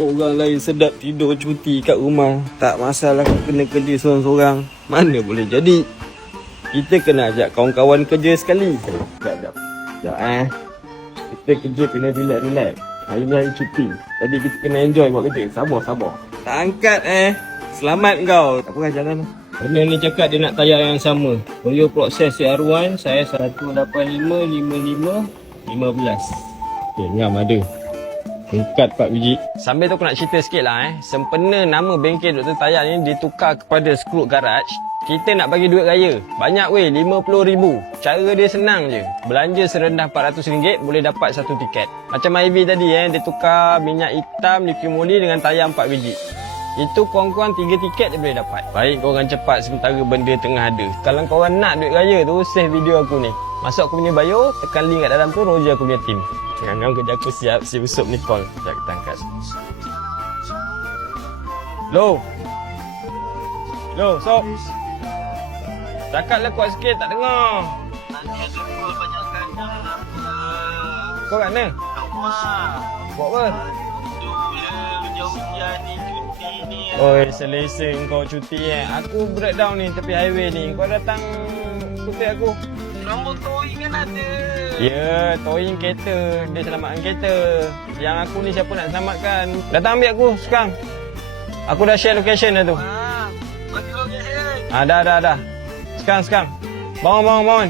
Orang lain sedap tidur cuti kat rumah. Tak masalah kena kerja seorang-seorang. Mana boleh jadi. Kita kena ajak kawan-kawan kerja sekali. Sekejap. Kita kerja kena relax-relax. Hari ni hari cuti. Jadi kita kena enjoy buat kerja. Sabar. Tak angkat Selamat kau. Tak apa, jalan lah. Benda ni cakap dia nak tayar yang sama. Beliau proses CR1. Saya 1855515. Okay, ngam ada. Tingkat 4 biji. Sambil tu aku nak cerita sikit lah Sempena nama bengkel Dr. Tayar ni ditukar kepada Skrut Garage. Kita nak bagi duit raya. Banyak weh, RM50,000. Cara dia senang je. Belanja serendah RM400 boleh dapat 1 tiket. Macam IV tadi dia tukar minyak hitam liquid moly dengan tayar 4 biji. Itu kurang-kurang 3 tiket dia boleh dapat. Baik korang cepat sementara benda tengah ada. Kalau korang nak duit raya tu, save video aku ni. Masuk aku punya bio, tekan link kat dalam tu, Roger aku punya team. Ngam kerja aku siap, si Usup ni call. Sekejap kita angkat. Lo, Sob. Cakaplah kuat sikit, tak dengar. Nanti ada jual banyak ganda. Kau kat mana? Kat rumah. Buat apa? Tu je hujan-hujan ni, cuti ni. Oi, selesa kau cuti Aku breakdown ni tepi highway ni. Kau datang tutup aku. Nombor towing kan ada. Ya, towing kereta. Dia selamatkan kereta. Yang aku ni siapa nak selamatkan. Datang ambil aku sekarang. Aku dah share location dah tu. Bagi location. Dah. Sekarang. Bangun.